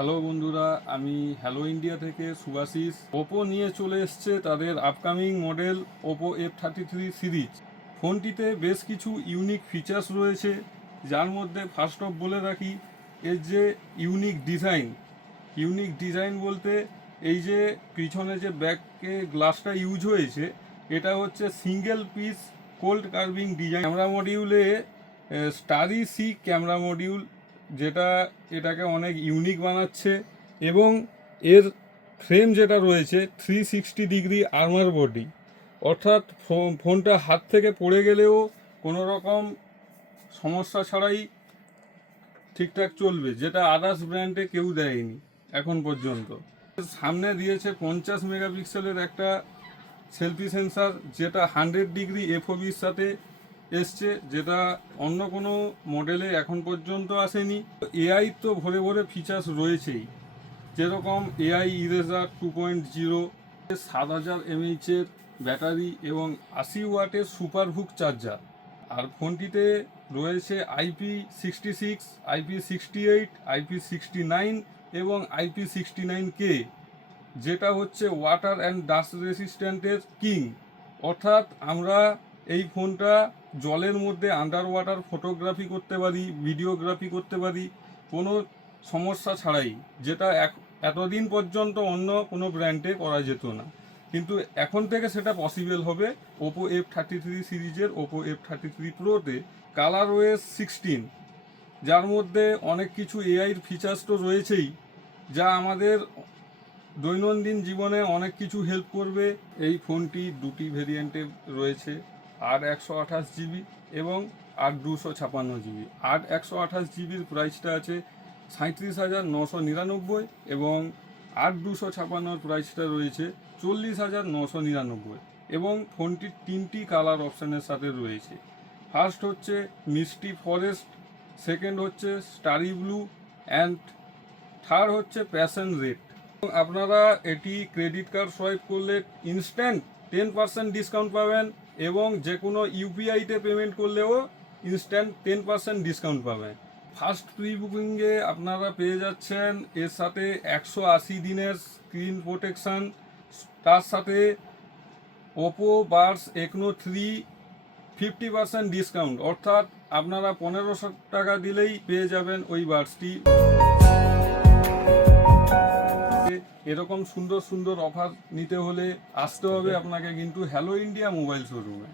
Hello বন্ধুরা, আমি hello India থেকে সুভাশিস। ওপো নিয়ে চলে এসছে তাদের upcoming model Oppo F33 series. ফোনটিতে বেশ কিছু ইউনিক ফিচার্স রয়েছে, যার মধ্যে ফার্স্ট অফ বলে রাখি এর যে ইউনিক ডিজাইন বলতে এই যে পিছনে যে ব্যাকে গ্লাসটা ইউজ হয়েছে, এটা হচ্ছে single piece cold carving design. Camera মডিউলে স্টারি সি ক্যামেরা মডিউল, যেটা এটাকে অনেক ইউনিক বানাচ্ছে। এবং এর ফ্রেম যেটা রয়েছে 360 ডিগ্রি আর্মার বডি, অর্থাৎ ফোনটা হাত থেকে পড়ে গেলেও কোনো রকম সমস্যা ছাড়াই ঠিকঠাক চলবে, যেটা আদার্স ব্র্যান্ডে কেউ দেয়নি এখন পর্যন্ত। সামনে দিয়েছে 50 মেগাপিক্সেলের একটা সেলফি সেন্সার, যেটা 100 ডিগ্রি এফওবির সাথে এসছে, যেটা অন্য কোনো মডেলে এখন পর্যন্ত আসেনি। এআই তো ভরে ভরে ফিচার্স রয়েছেই, যেরকম এআই ইরেজার 2.0, 7000 mAh ব্যাটারি এবং 80 ওয়াটের সুপারহুক চার্জার। আর ফোনটিতে রয়েছে IP66, IP68, IP69 এবং IP69K, যেটা হচ্ছে ওয়াটার অ্যান্ড ডাস্ট রেসিস্ট্যান্টের কিং। অর্থাৎ আমরা এই ফোনটা জলের মধ্যে আন্ডার ওয়াটার ফটোগ্রাফি করতে পারি, ভিডিওগ্রাফি করতে পারি কোনো সমস্যা ছাড়াই, যেটা এতদিন পর্যন্ত অন্য কোনো ব্র্যান্ডে করা যেত না। কিন্তু এখন থেকে সেটা পসিবল হবে ওপো F33 সিরিজের ওপো F33 প্রোতে। কালার ওএস 16, যার মধ্যে অনেক কিছু এআইর ফিচার্স তো রয়েছেই, যা আমাদের দৈনন্দিন জীবনে অনেক কিছু হেল্প করবে। এই ফোনটি দুটি ভেরিয়েন্টে রয়েছে, 8/128GB এবং 8/256GB। 8/128GBর প্রাইসটা আছে 37,999 এবং 8/256 প্রাইসটা রয়েছে 40,999। এবং ফোনটির 3টি কালার অপশানের সাথে রয়েছে। ফার্স্ট হচ্ছে মিস্টি ফরেস্ট, সেকেন্ড হচ্ছে স্টারি ব্লু অ্যান্ড থার্ড হচ্ছে প্যাশন রেড। আপনারা এটি ক্রেডিট কার্ড সোয়াইপ করলে ইনস্ট্যান্ট 10% ডিসকাউন্ট পাবেন, এবং যে কোনো ইউপিআইতে পেমেন্ট করলেও ইনস্ট্যান্ট 10% ডিসকাউন্ট পাবেন। ফার্স্ট প্রি বুকিংয়ে আপনারা পেয়ে যাচ্ছেন এর সাথে 180 দিনের স্ক্রিন প্রোটেকশান, তার সাথে ওপো বাডস টেকনো 3 50% ডিসকাউন্ট, অর্থাৎ আপনারা 1500 টাকা দিলেই পেয়ে যাবেন ওই বাডসটি। এরকম সুন্দর সুন্দর অফার নিতে হলে আসতে হবে আপনাকে কিন্তু হ্যালো ইন্ডিয়া মোবাইল শোরুমে।